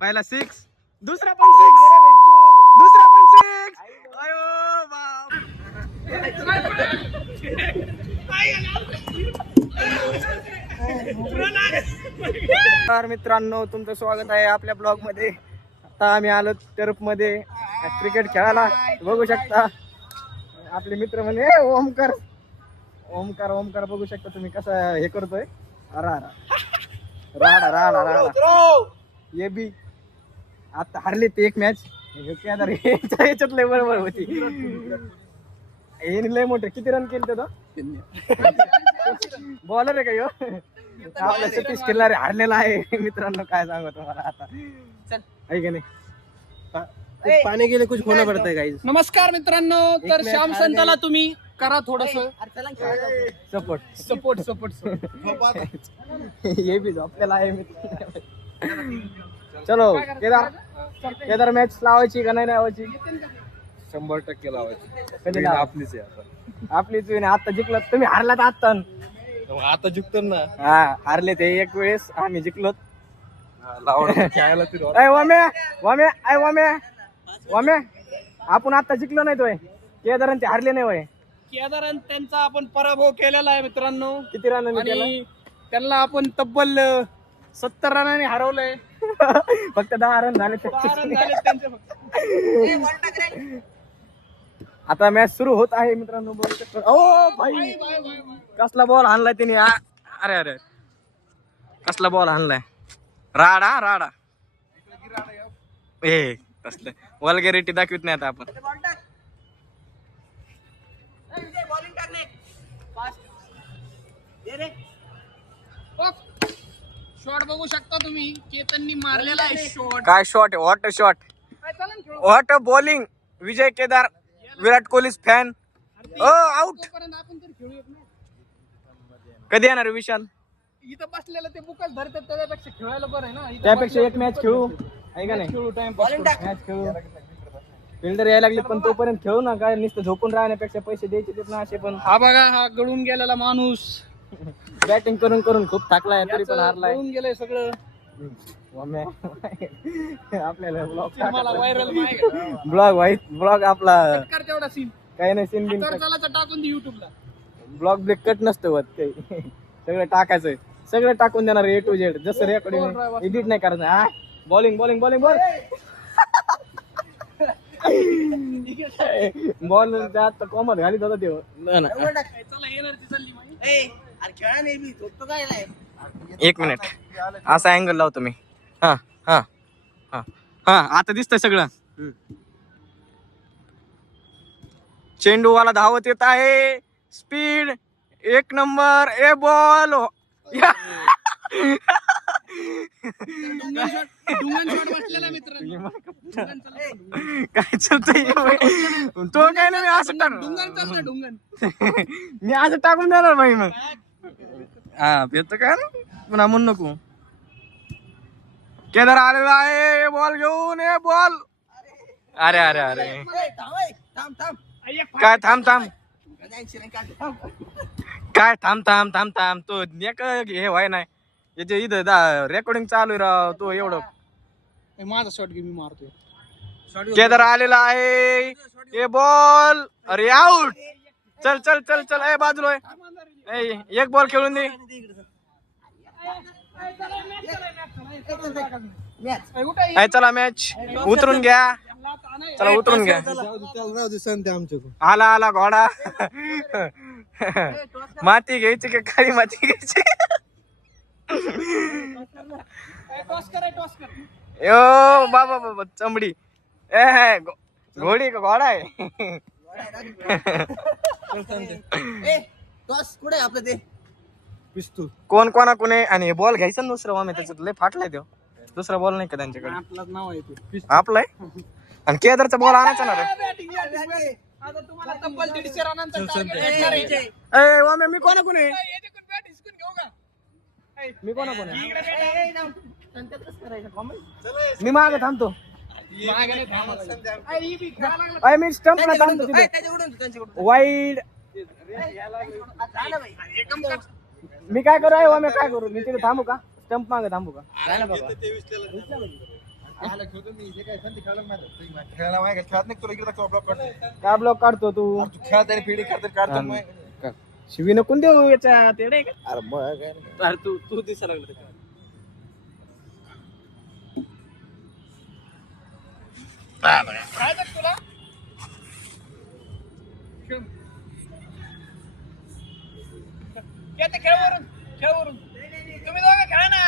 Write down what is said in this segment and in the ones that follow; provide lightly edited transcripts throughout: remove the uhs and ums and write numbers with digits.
पहिला 6, दुसरा पण 6, दुसरा पण 6. अयो बाप. नमस्कार मित्रांनो, तुमचं स्वागत आहे आपल्या ब्लॉग मध्ये. आता आम्ही आलो टर्फ मध्ये क्रिकेट खेळायला. बघू शकता आपले मित्र म्हणजे ओमकार ओमकार ओमकार बघू शकता तुम्ही कसं हे करतोय. राडा राडा राडा राडा. ये बी आता हरले ते एक मॅच. याच्यात लय बरोबर होती. हे लय मोठे. किती रन केले तो? बॉलर आहे का ह्यो? आपला सतीश खिल्लारे हारलेला आहे मित्रांनो. काय सांगू तुम्हाला आता. चल आहे का नाही. पाणी गेले कुछ होणं पडतंय गाईज. नमस्कार मित्रांनो. तर श्याम संताला तुम्ही करा थोडस सपोर्ट सपोर्ट सपोर्ट. हे बी झोपलेला आहे मित्र. चलो केदार मॅच लावायची का नाही लावायची? 100% लावायची. कधी आपलीच आहे आता. आपलीच. आता जिंकलो तुम्ही, हारलात आता. आता जिंकतो ना. हा हारले ते एक वेळेस, आम्ही जिंकलो. लावणं खेळायला तरी वाम्या आपण आता जिंकलो नाही तोय. केदार ते हारले नाही वय. केदार त्यांचा आपण पराभव केलेला आहे मित्रांनो. किती रनांनी केला? आणि त्यांना आपण तब्बल 70 रनांनी हरवलंय. फक्त 10 रन झाले. 10 रन झाले त्यांचे फक्त. आता मॅच सुरू होत आहे मित्रांनो. ओ भाई कसला बॉल हाणलाय तिने. अरे अरे कसला बॉल हाणलाय. राडा राडा. ए कसलं वल्गॅरिटी दाखवित नाही आता आपण. शॉट बघू शकता तुम्ही. केतननी मारलेला आहे शॉट. काय shot. What a shot. What a bowling. Vijay Kedar Virat कोहलीच फॅन. आउट. आपण तर खेळूयात ना. कधी येणार विशाल? इथं बसलेलं ते बुकच धरतात त्यापेक्षा खेळायला बरं आहे ना. त्यापेक्षा एक मॅच खेळू आहे का नाही? खेळू टाइमपास. मॅच खेळू. फिल्डर यायला लागले पण तोपर्यंत खेळू ना. काय नुसतं झोपून राहण्यापेक्षा पैसे द्यायचे देत ना असे पण. हा बघा, हा गळून गेलेला माणूस बॅटिंग करून करून खूप थकलाय तरी पण हारलाय. गळून गेलंय सगळं. आपल्याला मला व्हायरल ब्लॉग आपला कर तेवढा सीन. काही नाही. सीन बिन टाकून दे युट्यूबला. ब्लॉग ब्रेक कट नसतं होत काही. सगळं टाकायचं. सगळं टाकून देणार A to Z. जसं रेकॉर्डिंग एडिट नाही करायचं. हा bowling bowling bowling ball. Ball आता कॉमत घालीत होता तेव्हा. एक मिनिट असा अँगल लावतो मी. हा हा हा हा आता दिसतंय सगळं. चेंडूवाला धावत येत आहे. Speed 1 number. ए बॉल. काय चालतंय तो काय नाही. असं मी असं टाकून देणार भाई. मग हा येतो काय ना पुन्हा म्हणून नको. केदार आलेला आहे बॉल घेऊन. ए बॉल. अरे अरे अरे काय थांब थांब काय थांब थांब थांब थांब. तो हे व्हाय नाही. याचे इथं रेकॉर्डिंग चालू आहे राव. तो एवढं माझा शॉट मी मारतोय. केदार आलेला आहे. ए बॉल. अरे आउट. चल चल चल चल. ए बाजूला एक बॉल खेळून दे. चला मॅच उतरून घ्या. चला उतरून घ्या. आला आला घोडा. माती घ्यायची का खाली माती घ्यायची? यो बाबा बाबा चमडी. ए घोडी का घोडा आहे? कुठे आपलं ते पिस्तूल कोण कोणा कोणी. आणि बॉल घ्यायचा ना दुसरा. वामे त्याच्यात लय फाटलाय तो. दुसरा बॉल नाही का त्यांच्याकडे? आपलं नाव आहे ते. आपलाय. आणि केदारचा बॉल आणायचा ना रे. आता तुम्हाला तब्बल 150 रनांचा टार्गेट करायचे. ए वामे मी कोणा कोणी. याच्याकडून बॅट हिसकून घेऊ का? मी कोणा कोणी. मी मागे थांबतो. मी स्टंप ला थांबतो. वाईड. मी काय करू आहे वामे काय करू? मी तिथे थांबू का? स्टंप मागे थांबू का? खेळायला माहिती खेळत नाही तुला इकडे ब्लॉक काढतो का ब्लॉक काढतो तू खेळत आणि फिडी करतात काढतो मग. शिवी नको देऊ याच्या तेडे का अरे मग काय नाही. अरे तू दिसायला लागला काय तुला खेळवरून खेळवरून तुम्ही दोघं खेळा ना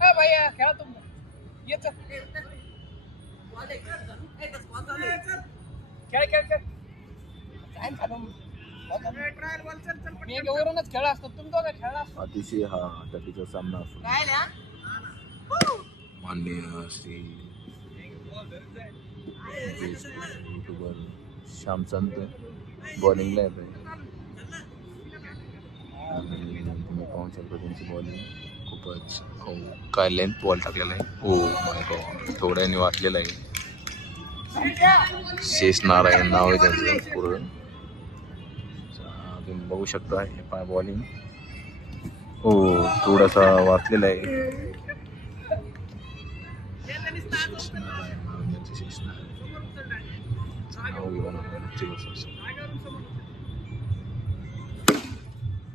हा भैया खेळा तुम्ही येच खेळ खेळ खेळ मी वरूनच खेळा असतो तुम्ही दोघं खेळा असतो अतिशय हा तटीचा सामना असतो माननीय श्री युट्यूबर श्यामचंद बॉलिंगला येत आहे आणि तुम्ही पाहू शकता त्यांची बॉलिंग खूपच काय लेंथ बॉल टाकलेला आहे. हो माय गॉड थोड्याने वाटलेला आहे. शेष नारायण नाव आहे त्यांचं पूर्ण. तुम्ही बघू शकता हे पाय बॉलिंग हो थोडासा वाचलेला आहे.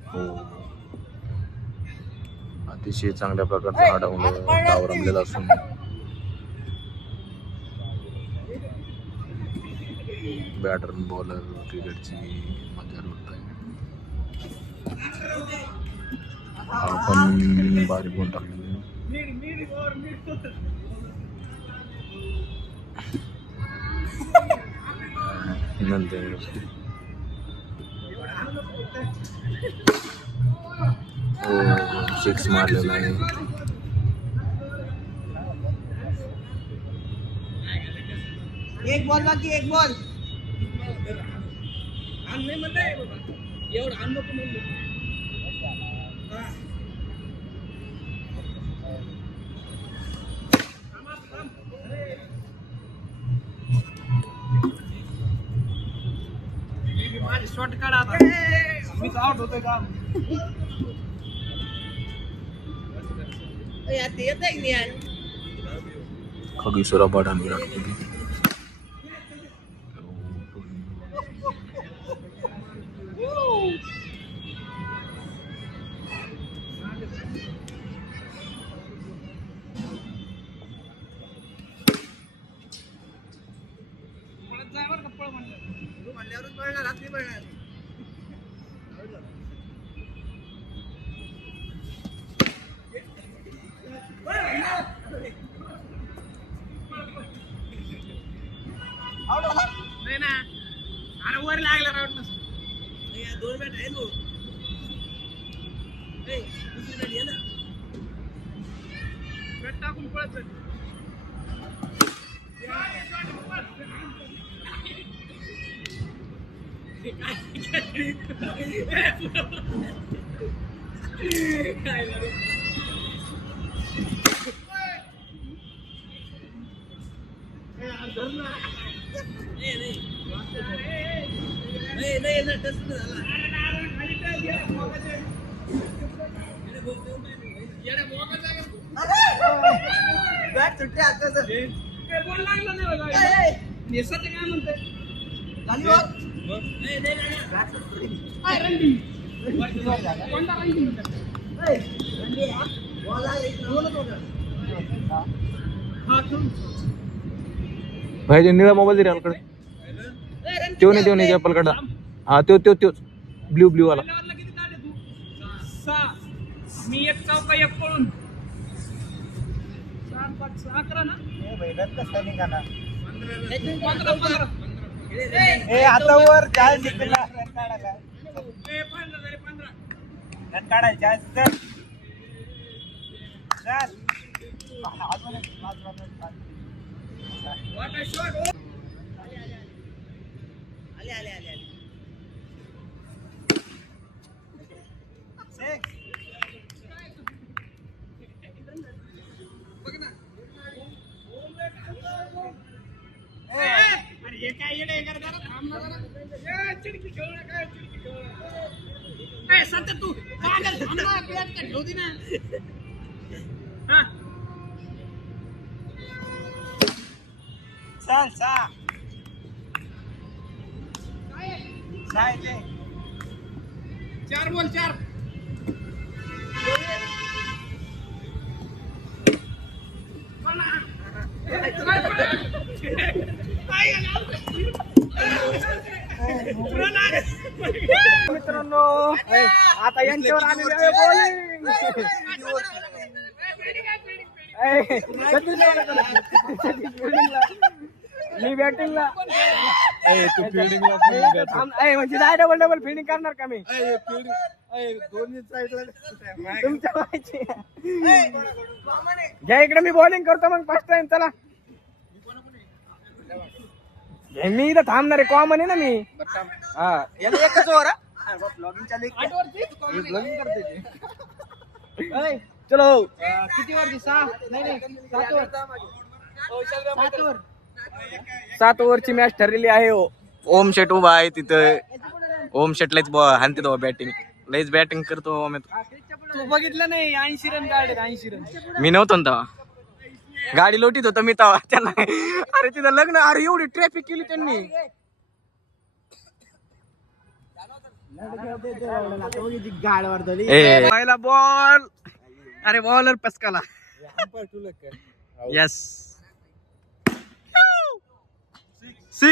हो अतिशय चांगल्या प्रकारचा हा डाव रमलेला असून बॅटर बॉलर क्रिकेटची मजा लुटत आहे. आपण बारीक बॉल टाकलेली नंतर हो सिक्स मारलेला आहे. एक बॉल बाकी एक बॉल नाही म्हणलंय एवढं आण नको म्हणलं माझी शॉट काढा आता मीच आउट होतोय का येत आहे खगेश्वर आबाड आणि विराट कोहली. म्हणल्यावरच पळणार रात्री पळणार नाही ना अरे वर लागला राऊंड नसतं दोन बॅट आहे तो दुसरी बॅट आहे ना बॅट टाकून पळत बॅट सुट्टी आता बोल लागला नाही काय म्हणतोय भाई निळा मोबाईल दे रे त्यो नाही त्या पलकडा हा त्यो ब्ल्यू वाला मी एक चौका एक पळून 7 5 11 ना हातावर 40 सेकंद रन काढायला 15 रन काढायचे चल What a shot! आले. बघ ना. अरे हे काय येडे करता ना थांब ना जरा. चिडकी खेळू नका चिडकी खेळू. ए संत तू पागल थांब ना बॅट का ठेवू दे ना. हां चार बोल चार. मित्रांनो आता यांच्यावर आलेली आहे bowling. मी बॅटिंगला म्हणजे जाय डबल फिल्डिंग करणार का मी तुमच्या व्हायची घ्या इकडे मी बॉलिंग करतो मग फर्स्ट टाइम चला मी इथं थांबणार आहे कॉमन आहे ना मी हा एकच ओव्हर चलो किती वरती 7 ओव्हरची मॅच ठरलेली आहे. ओम शेट उभा आहे तिथं. ओम शेट लयच हानते तो बॅटिंग लयच बॅटिंग करतो ओम. तू बघितलं नाही 80 रन काढले 80 रन. मी नव्हतो ना तेव्हा गाडी लोटीत होतो मी तेव्हा त्यांना अरे तिथं लग्न अरे एवढी ट्रॅफिक केली त्यांनी. पहिला बॉल अरे बॉलर पसकाला यस 6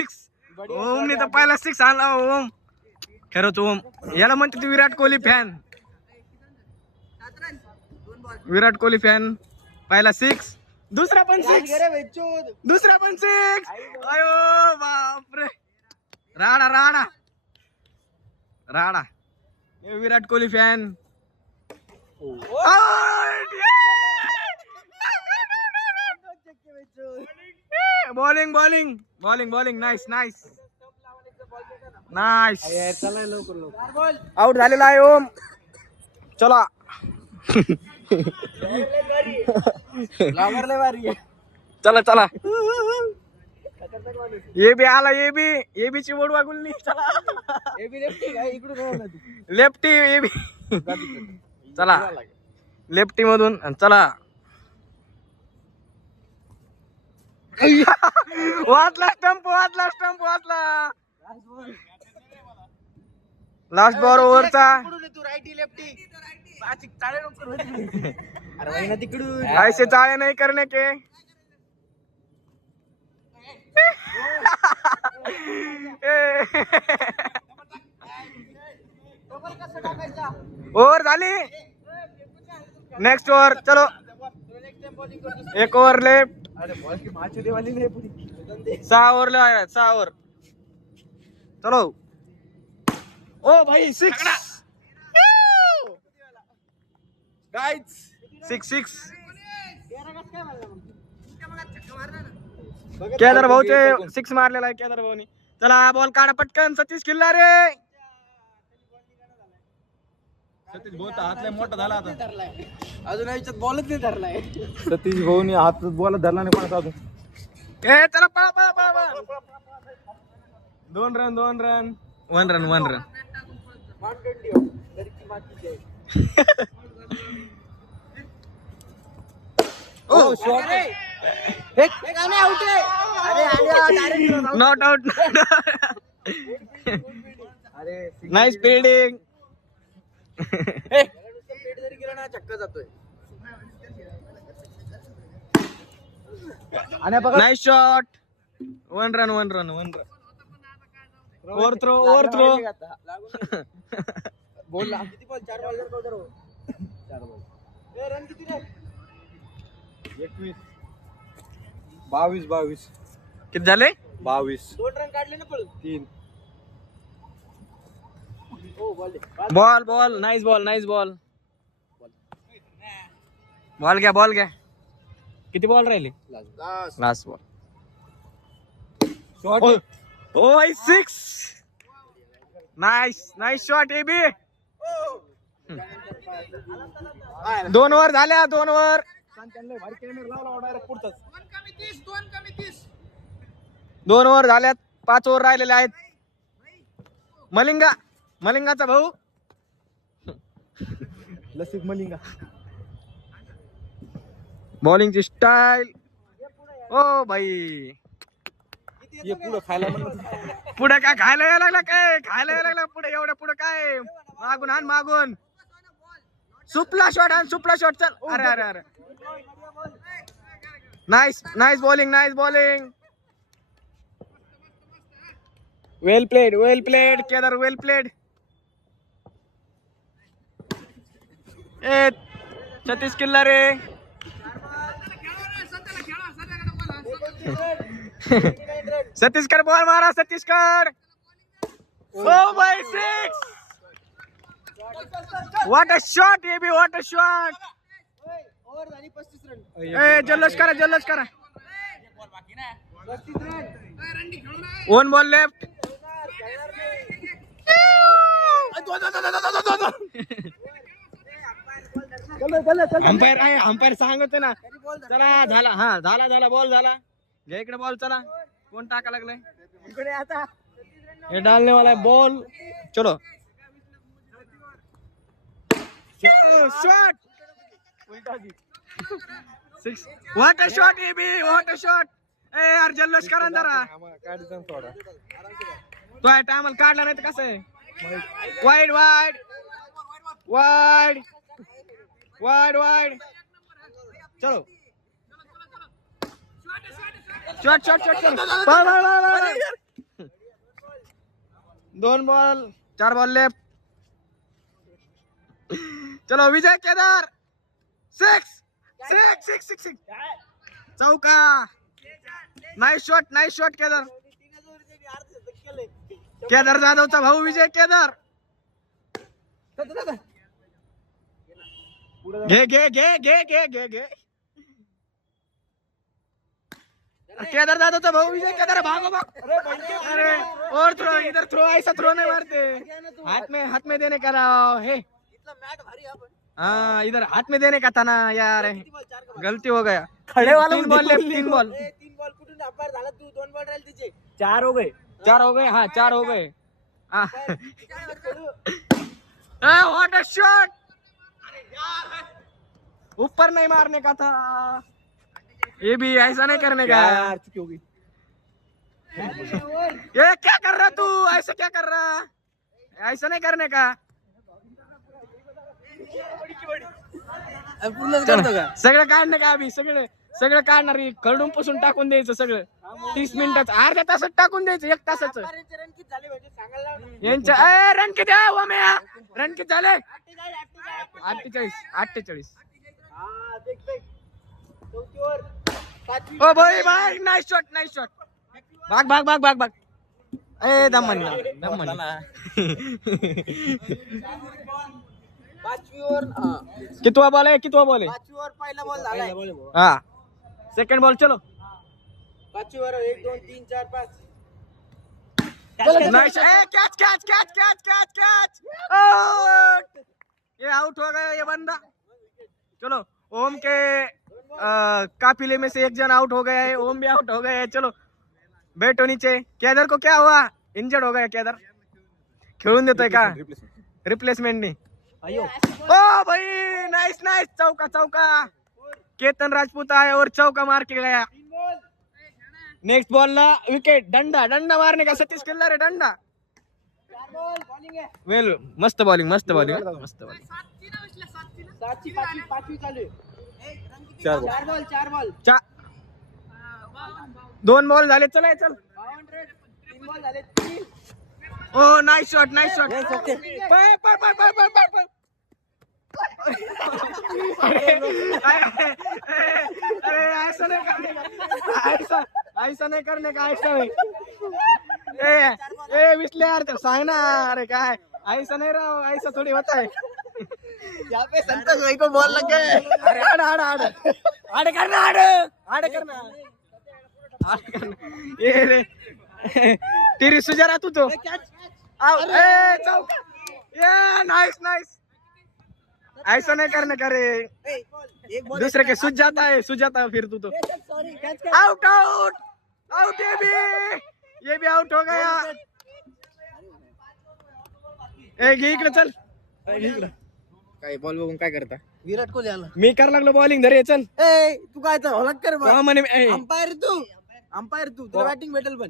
ओमने तर पहिला 6 आणला. ओम खरंच ओम याला म्हणते तू विराट कोहली फॅन. विराट कोहली फॅन. पहिला 6 दुसरा पण 6 दुसरा पण 6 अयो बापरे राडा राडा राडा Virat Kohli fan. Bowling bowling bowling bowling nice nice nice out झालेला आहे ओम. चला चला चला ये बी आला ये बी ची वडवा गुल्ली. चला लेफ्टी ये बी चला लेफ्टी मधून चला वाचला स्टंप वाचला स्टंप वाचला लास्ट बॉल ओव्हरचा. ऐसे चाळे नहीं करने के. ओव्हर झाली नेक्स्ट ओव्हर चलो एक ओव्हर लेफ्ट. 6 ओव्हर 6 ओव्हर चलो. ओ भाई 6 6 केदार भाऊचे 6 मारलेला आहे केदार भाऊनी. चला बॉल काढा पटकन. सतीश किल्ला रे सतीश भाऊ हात मोठा झाला आता अजून याच्यात बॉलच नाही धरलाय. सतीश भाऊनी हात बॉल धरला नाही कोणाचा अजून. ए चला पळा पळा पळा पळा. 2 run 2 run 1 run 1 run. Not out. Nice fielding. Nice shot. 1 run 1 run 1 run. Over throw over throw. बोलला किती बॉल 4 बॉल 4 बॉल. रन किती रे 21 22 किती झाले 22 2 रन काढले ना पळून. 3 ball ball nice ball nice ball. Ball घ्या बॉल घ्या. किती बॉल राहिले लास्ट बॉल. ओ 6 nice nice shot A B. 2 over झाल्या 2 ओव्हर. 2 ओव्हर झाल्यात 5 ओव्हर राहिलेले आहेत. मलिंगाचा भाऊ लसिक मलिंगा. बॉलिंगची स्टाईल ओ भाई ये पुढं खायला म्हणलं पुढे काय खायला यायला लागला, काय खायला यायला लागला पुढे, एवढ्या पुढे काय, मागून आण मागून, सुपला शॉट आण, सुपला शॉट चल. अरे अरे अरे, nice nice bowling, nice bowling, well played Kedar, well played. ए सतीश किल्लारे, सतीश कर बॉल मारा, सतीश कर. ओ बाय 6, व्हाट अ शॉट, ये भी व्हाट अ शॉट. ए जल्लोष करा, जल्लोष करा. 1 बॉल लेफ्ट. अंपायर आहे, अंपायर सांगतो ना. चला झाला, हा झाला झाला, बॉल झाला. घ्या इकडे बॉल, चला. कोण टाका लागलाय इकडे आता, हे डालने वाला है बॉल. चलो शॉट, 6. व्हाट अ शॉट, ये भी व्हाट अ शॉट. ए यार जल्लोष करा ना जरा, तो आहे टायमाला काढला नाही तर कसं आहे. Wide wide wide wide wide, चलो shot shot shot shot. 2 ball 4 ball left. चलो विजय केदार, 6 6 6 6 6, चौका. नाईस शॉट केदार, केदार जाधवचा भाऊ विजय केदार. घे घे घे घे घे घे घे, केदार जाधवचा भाऊ विजय केदार, भागो भाग. अरे और थ्रो, इधर थ्रो, ऐसा थ्रो नहीं मारते, हाथ में देने का रहा है. हाँ इधर हाथ में देने का था ना यार, गलती हो गया. खड़े वाला 3 बॉल लेफ्ट, 3 बॉल. 3 बॉल कुठून अंपायर झाला तू, 2 बॉल राहिले तिचे. 4 हो गए, 4 हो गए, हाँ 4 हो गए. व्हाट अ शॉट, ऊपर नहीं मारने का था, ये भी ऐसा नहीं करने का. यार चुकी होगी. ये क्या कर रहा तू, ऐसा क्या कर रहा, ऐसा नहीं करने का. सगळं काढणं का अभि, सगळं काढणार, खरडून पुसून टाकून द्यायचं सगळं. 30 मिनिटाचं, अर्ध्या तासात टाकून द्यायचं, 1 तासाचं. रन किती झाले म्हणजे सांगायला लाव ना. यांच्या रन किती आहे ओम्या, रन किती झाले. 48. हा देख देख, 4 5वी. ओ भाई भाई, नाईस शॉट. भाग भाग भाग भाग भाग. ए दमन 5वी ओव्हर, हा कितवा बॉल आहे, 5वी ओव्हर पहिला बॉल झालाय. हा. सेकंड बॉल, चलो. 5वी ओव्हर 1 2 3 4 5. Nice, catch. आउट, ये आउट हो गया ये बंदा. चलो ओम के काफिले में से एक जन आउट हो गया है, ओम भी आउट हो गया है. चलो बैठो नीचे. केदार को क्या हुआ, इंजर्ड हो गया केदार, खेळून देतोय का रिप्लेसमेंट ने. ओ भाई नाइस, चौका. केतन राजपूत आया और चौका मार के गया. नेक्स्ट बॉल ला विकेट, डंडा मारने का सतीश किल्लारे, डंडा. 4 बॉल बॉलिंग आहे. वेल, मस्त बॉलिंग. 7ची 5वी चालू आहे. 4 बॉल 2 बॉल झाले. चला चल. 3 बॉल झाले. 3. ओ नाइस शॉट. अरे ऐसा नहीं करने का, ऐसा नहीं करने का, ऐसा नहीं. ए विसले यार, तर सांग ना. अरे काय, ऐसा नहीं रहा, ऐसा थोड़ी होता है. यहाँ पे संतोष भाई को बॉल लग गए. अरे आड़ करना. ये रे तेरी सुजारा तू तो. ए चौका. ये नाइस. ऐसा नहीं करने का रे, दूसरे के सूझ जाता है फिर तू तो. आउट ये भी आउट हो गया. ए घे इकडे, चल. काय बॉल बघून काय करता. विराट कोहली आला. मी कर लागलो बॉलिंग, धरे चल. ए तू काय तर होला कर म्हणे अंपायर तू तुला बॅटिंग भेटेल पण.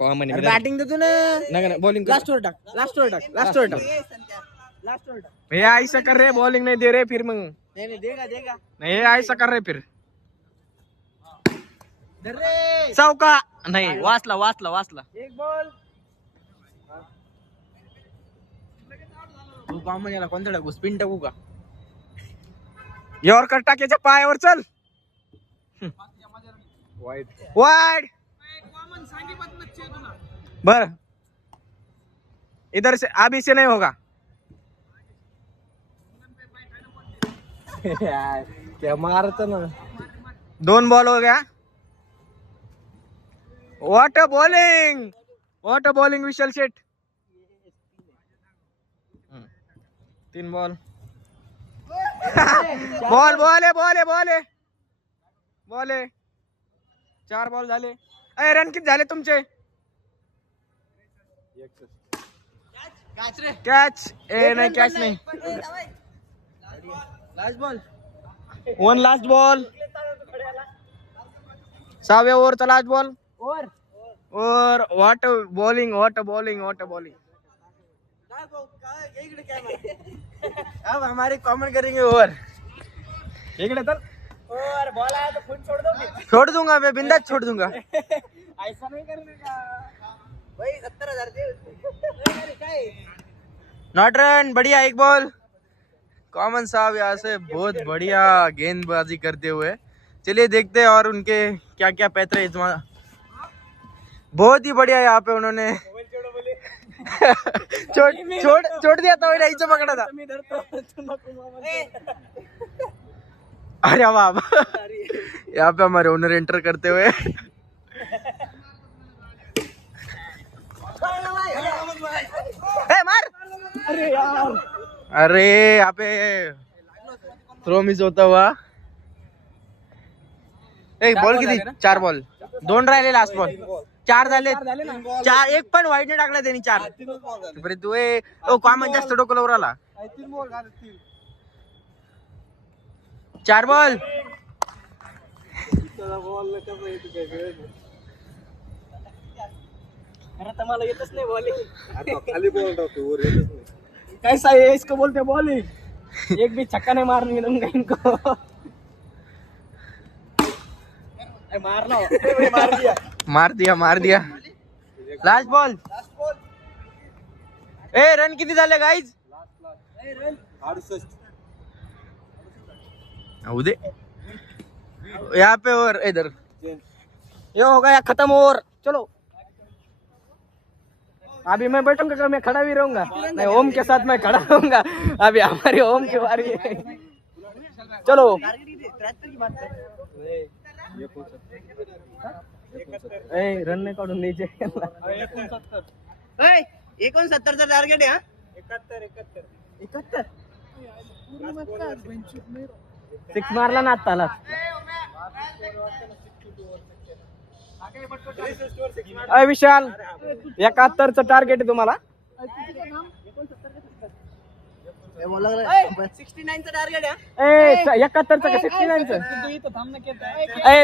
कॉमन बॅटिंग देतो ना. नाही बॉलिंग लास्ट ओव्हर टाक, लास्ट ओव्हर टाक, लास्ट ओव्हर टाक. हे ऐसा कर रे बॉलिंग नहीं दे रहे फिर मग नाही देगा. नहीं ऐसा कर रहे फिर चौका नाही वाचला एक बॉल. तू कॉमन याला कोणता टाकू? स्पिन टाकू का? यॉर्कर टाक्याच्या पायावर चल वाइड बर इधर से अभी से नहीं होगा. क्या मारत ना. 2 बॉल हो गया. What a bowling Vishal Shet. 3 ball. Ball है 4 बॉल झाले. अरे रन किती झाले तुमचे? कॅच नाही कॅच नाही. Last ball. 1 last ball. 6व्या ओव्हरचा लास्ट बॉल. और व्हाट बॉलिंग. अब हमारे कॉमन करेंगे ओवर. इकडे तर और बॉल आया तो फुट छोड़ दो. छोड़ दूंगा मैं बिंदास छोड़ दूंगा. ऐसा नहीं करने का भाई. 70,000 नॉट रन. बढ़िया एक बॉल. कॉमन साहब यहाँ से बहुत बढ़िया गेंदबाजी करते हुए. चलिए देखते हैं और उनके क्या क्या पैतरे बहुत ही बढ़िया यहाँ पे उन्होंने छोड़ दिया था नहीं पकड़ा था. अरे वाह यहाँ पे हमारे ओनर एंटर करते हुए. मार. अरे यहाँ पे थ्रो मिस होता हुआ. एक बॉल किती? 4 बॉल. 2 राहिले लास्ट बॉल. 4 झाले. 4 एक पण वाईट ने टाकला त्यांनी. 4 बरे तू कॉमन जास्त डोकं लवर आला. 4 बॉल. अरे मला येतच नाही बॉलिंग. खाली बॉल टाकतो वर येतच नाही. कैसा है इसको बोलते बॉलिंग. एक भी छक्का नहीं मारने दूंगा इनको. मार दिया. Last ball. ए रन किती झाले गाईज? 68. दे यहाँ पे. और इधर ये हो गया खत्म. और चलो अभी मैं बैठूंगा, मैं खड़ा भी रहूंगा. नहीं ओम के साथ मैं खड़ा रहूंगा. अभी हमारी ओम की बारी है. चलो रन नहीं काढून द्यायचे. 69चा टार्गेट आहे. 71. 6 मारला ना आत्ताला. अय विशाल 71चं टार्गेट आहे तुम्हाला. 69चा टार्गेट आहे. 71चं का 69चं?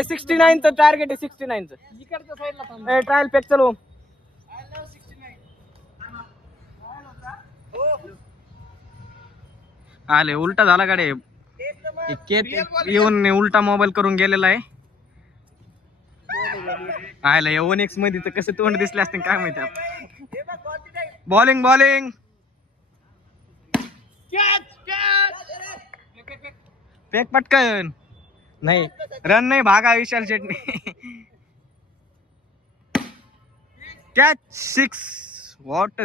69चं टार्गेट आहे. 69चं ट्रायल पॅक. चलो आले. उलटा झाला गाडे. येऊन उलटा मोबाईल करून गेलेला आहे. आयला या 1x मध्ये तर कसं तोंड दिसले असते काय माहिती. बॉलिंग फेक पटकन. नाही रन नाही भागा विशाल शेट्टी. कॅच 6. व्हॉट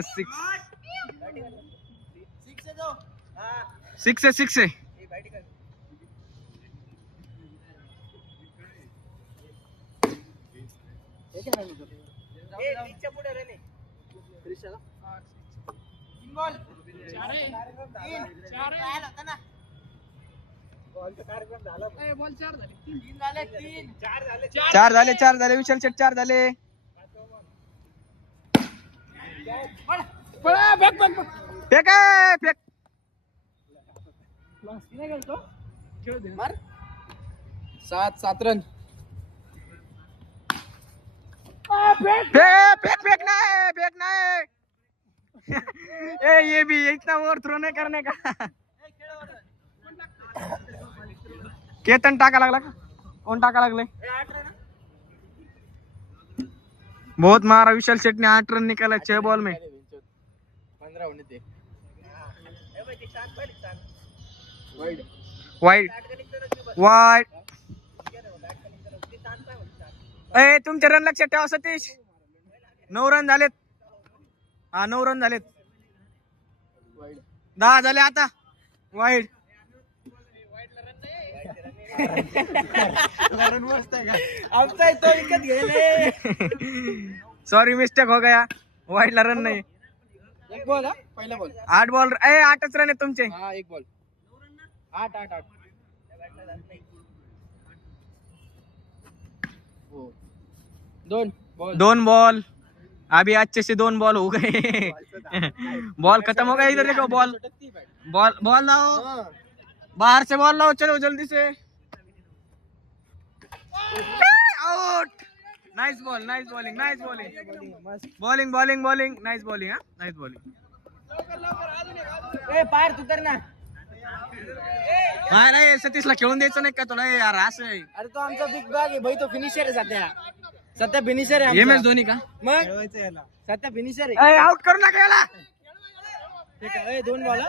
6 आहे. चार झाले विशाल शेट. 4 झाले. फेक. 7 रन. फेक फेक नहीं ए ये भी इतना ओवर थ्रो नहीं करने का. केतन टाका लागला का? कोण टाका लागले? बहुत मारा विशाल शेट ने 8 रन निकाला 6 बॉल में. 15 होने थे. वाईट वाईट. ए तुमचे रन लक्षात ठेवा सतीश. 9 रन झालेत. हा 9 रन झालेत. 10 झाले आता. वाईट. आमचा तो विकत गेले. सॉरी मिस्टेक हो गया. वाईट ला रन नाही. एक बॉल हा पहिला बॉल. 8 बॉल. ए 8च रन आहेत तुमचे. हा एक बॉल. 8. हो 2 बॉल. अभी अच्छे से 2 बॉल हो गए. बॉल खत्म हो गया. इधर देखो बॉल बॉल लाओ. बाहर से बॉल लाओ. चलो जल्दी से. Out. Nice ball. Nice bowling. Nice bowling. Bowling nice bowling. Nice bowling. ए पार तू तर ना. नाही सतीशला खेळून द्यायचं नाही का तुला यार असं आहे. अरे तो आमचा बिग बॅग आहे भाई. तो फिनिशर आहे सध्या फिनिशर आहे. एम एस धोनी का? मग सध्या फिनिशर आहे. आउट करू नका याला. ठीक आहे. 2 बॉल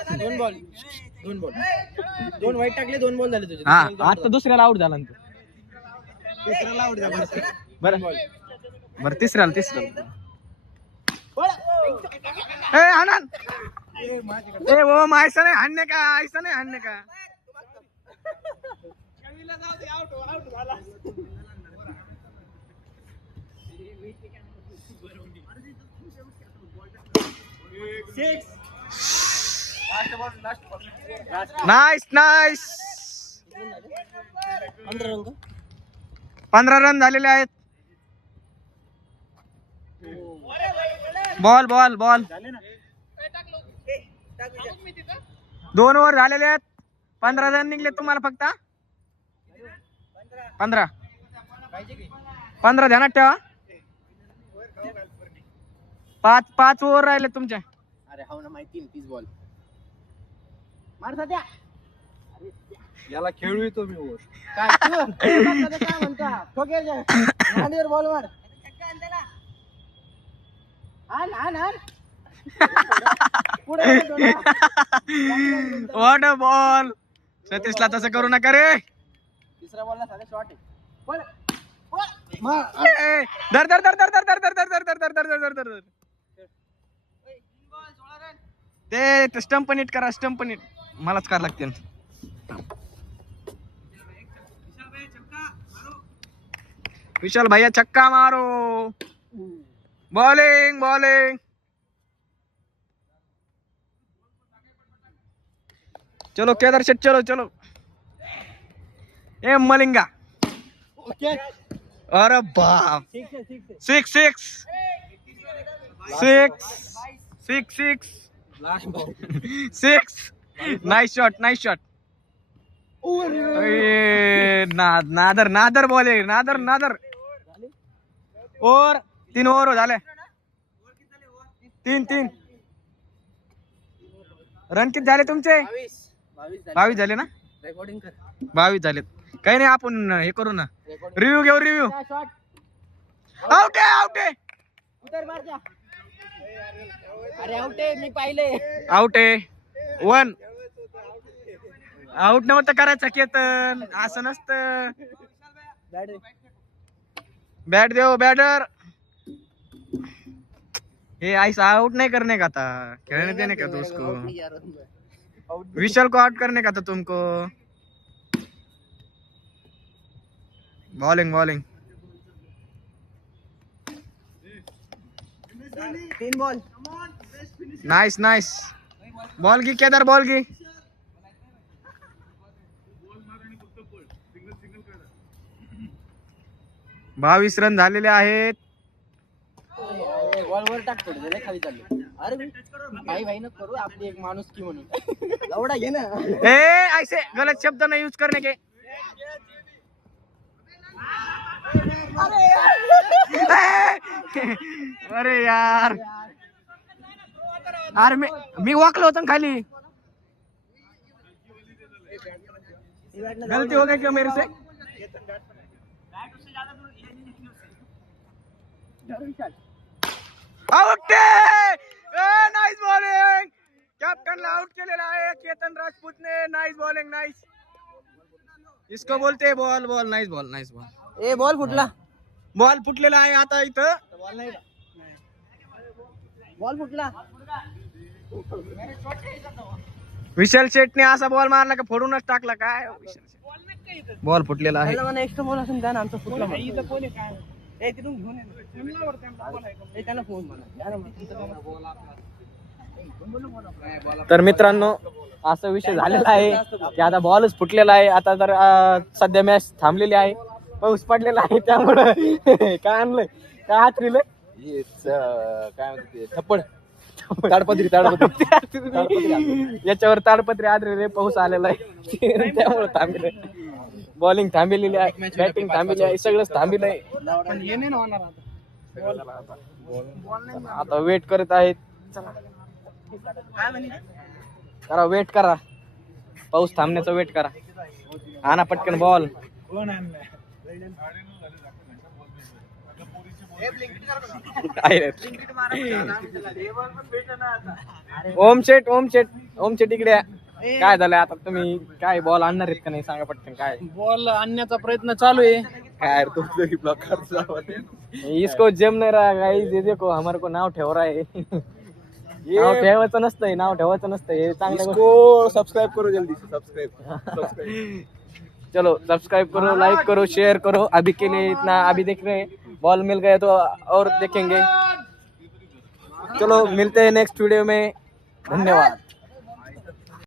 2 वाईट टाकले. 2 बॉल झाले तुझे. हा आता दुसऱ्याला आउट झाला तू. तिसऱ्याला आउट झाला. बरं तिसऱ्याला. ए आनंद. ए वो ऐसा नहीं हारने का. नाइस. 15 रन झालेले आहेत. बॉल 2 ओव्हर झालेले आहेत. 15 रन निघले तुम्हाला फक्त. 15 ध्यानात ठेवा. 5 ओव्हर राहिले तुमचे. अरे हो ना माहिती. 30 बॉल मार सध्या. याला खेळू येतो मी ओव्हर. काय म्हणता ठोके बॉल मार. आण पुढे. What a ball. सतीशला तसं करू नका रे. तिसऱ्या बॉलला साधे शॉट आहे. धर. ते स्टंप नीट करा. स्टंप नीट मलाच करावं लागते. विशाल भैया छक्का मारो. बॉलिंग. चलो केदार शेट चलो. ए मलिंगा. ओके. अरे बाप. 6. Nice shot. नादर बॉल आहे. नादर. और 3 ओव्हर झाले. 3 रन किती झाले तुमचे? 22 झाले ना. रेकॉर्डिंग कर. 22 झालेत. काही नाही आपण हे करू ना. रिव्ह्यू घेऊ. आउट आहे. उतर मार जा. अरे आउट आहे. मी पाहिले. आउट आहे. 1 आउट नव्हतं करायचं केतन. असं नसतं. बैट देओ बैटर. ये ऐसा आउट नहीं करने का था. खेलने देने का था उसको. विशाल को आउट करने का था तुमको. Bowling 3 ball. नाइस. बॉल की केदार. बॉल की 22 रन झालेले आहेत. बॉल वर टाक. थोडे खाली चालले. अरे भाई न करू. आपली एक माणूस की म्हणून एवढा घे ना. ए ऐसे गलत शब्द नहीं यूज करने के. अरे यार अरे मी वाकलो होतो ना खाली. गलती हो गई क्या मेरे से? Out nice bowling. कॅप्टनला आउट केलेला आहे केतन राजपूतने. Nice bowling nice. इसको बोलते ball ball nice ball nice ball. ए बॉल फुटला. बॉल फुटलेला आहे आता इथं. बॉल फुटला. विशाल शेटने असा बॉल मारला का फोडूनच टाकला काय. बॉल फुटलेला आहे. एक्स्ट्रा बॉल असून द्या ना आमचा फुटला. तिथून घेऊन त्यांना फोन तर मित्रांनो असा विषय झालेला आहे की आता बॉलच फुटलेला आहे. आता तर सध्या मॅच थांबलेली आहे. पाऊस पडलेला आहे त्यामुळं काय आणलंय काय हातरीलं काय म्हणते थप्पड ताडपत्री याच्यावर ताडपत्री आदरेले. पाऊस आलेला आहे त्यामुळे थांबले. बॉलिंग थांबलेली आहे बॅटिंग थांबलेली आहे सगळंच थांबलेलं आहे. आता वेट करत आहेत. करा वेट करा. पाऊस थांबण्याचा वेट करा. आणा पटकन बॉल. ओम शेट इकडे काय झालंय आता. तुम्ही काय बॉल आणणार आहेत का नाही सांगा पटकन. काय बॉल आणण्याचा प्रयत्न चालू आहे. काय इसको जेम नहीं रहा गाइस. ये देखो हमारे को नाव ठेव रहा है. नाव ठेवायचं नसतंय. नाव ठेवायचं नसतंय. चांगलं सब्सक्राइब करो जल्दी से सब्सक्राइब. चलो सब्सक्राइब करो लाइक करो शेयर करो. अभी के लिए इतना. अभी देख रहे हैं बॉल मिल गए तो और देखेंगे. चलो मिलते हैं नेक्स्ट वीडियो में. धन्यवाद.